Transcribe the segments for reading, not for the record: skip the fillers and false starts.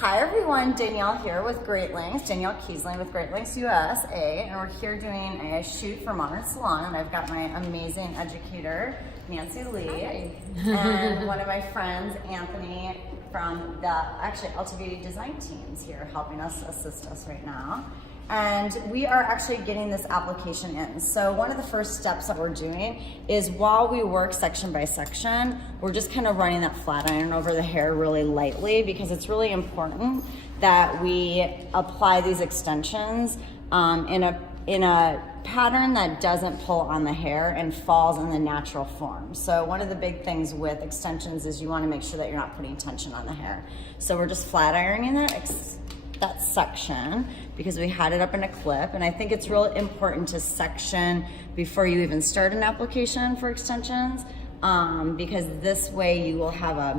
Hi everyone, Danielle here with Great Lengths, Danielle Keasling with Great Lengths USA, and we're here doing a shoot for Modern Salon, and I've got my amazing educator, Nancy Lee, and one of my friends, Anthony, from the Ulta Beauty design teams here helping us, assist us right now. And we are actually getting this application in. So one of the first steps that we're doing is while we work section by section, we're just kind of running that flat iron over the hair really lightly, because it's really important that we apply these extensions in a pattern that doesn't pull on the hair and falls in the natural form. So one of the big things with extensions is you want to make sure that you're not putting tension on the hair. So we're just flat ironing that section because we had it up in a clip, and I think it's really important to section before you even start an application for extensions, because this way you will have a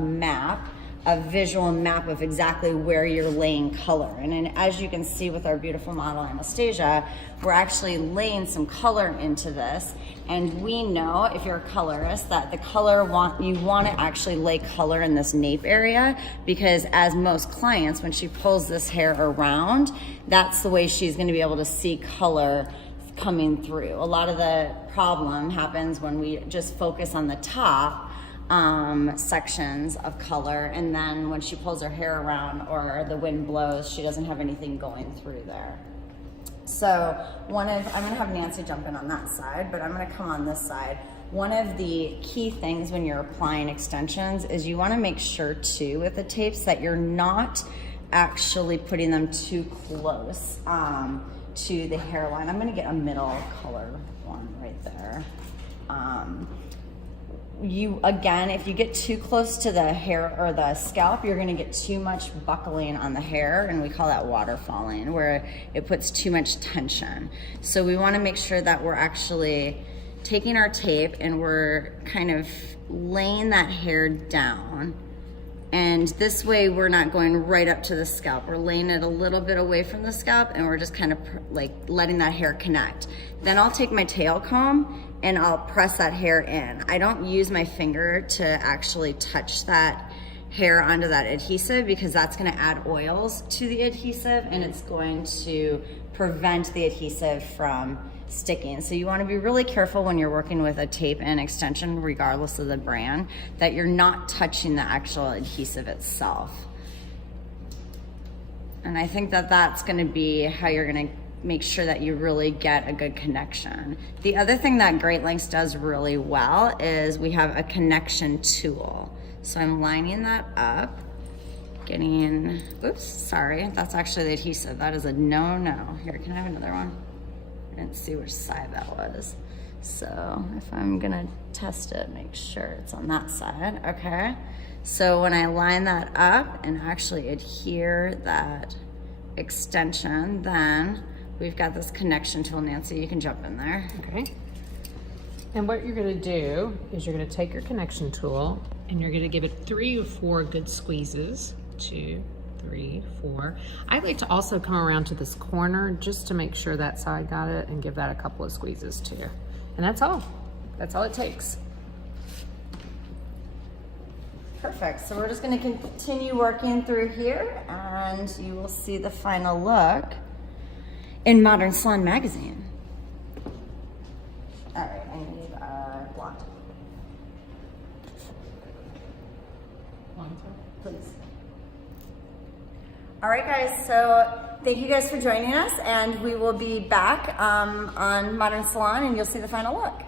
visual map of exactly where you're laying color. And as you can see with our beautiful model Anastasia, we're actually laying some color into this. And we know, if you're a colorist, that you want to actually lay color in this nape area, because as most clients, when she pulls this hair around, that's the way she's going to be able to see color coming through. A lot of the problem happens when we just focus on the top sections of color, and then when she pulls her hair around or the wind blows, she doesn't have anything going through there. So I'm gonna have Nancy jump in on that side, but I'm gonna come on this side. One of the key things when you're applying extensions is you wanna make sure too with the tapes that you're not actually putting them too close to the hairline. I'm gonna get a middle color one right there. If you get too close to the hair or the scalp, you're gonna get too much buckling on the hair, and we call that waterfalling, where it puts too much tension. So we wanna make sure that we're actually taking our tape and we're kind of laying that hair down. And this way we're not going right up to the scalp. We're laying it a little bit away from the scalp, and we're just kind of like letting that hair connect. Then I'll take my tail comb and I'll press that hair in. I don't use my finger to actually touch that hair onto that adhesive, because that's gonna add oils to the adhesive and it's going to prevent the adhesive from sticking. So you wanna be really careful when you're working with a tape and extension, regardless of the brand, that you're not touching the actual adhesive itself. And I think that that's gonna be how you're gonna make sure that you really get a good connection. The other thing that Great Lengths does really well is we have a connection tool. So I'm lining that up, oops, sorry, that's actually the adhesive. That is a no-no. Here, can I have another one? I didn't see which side that was. So if I'm gonna test it, make sure it's on that side, okay? So when I line that up and actually adhere that extension, then we've got this connection tool. Nancy, you can jump in there. Okay. And what you're gonna do is you're gonna take your connection tool and you're gonna give it 3 or 4 good squeezes. 2, 3, 4. I like to also come around to this corner just to make sure that side got it, and give that a couple of squeezes too. And that's all. That's all it takes. Perfect. So we're just going to continue working through here, and you will see the final look in Modern Salon magazine. All right, I need a blonde. Please. All right, guys, so thank you guys for joining us, and we will be back on Modern Salon, and you'll see the final look.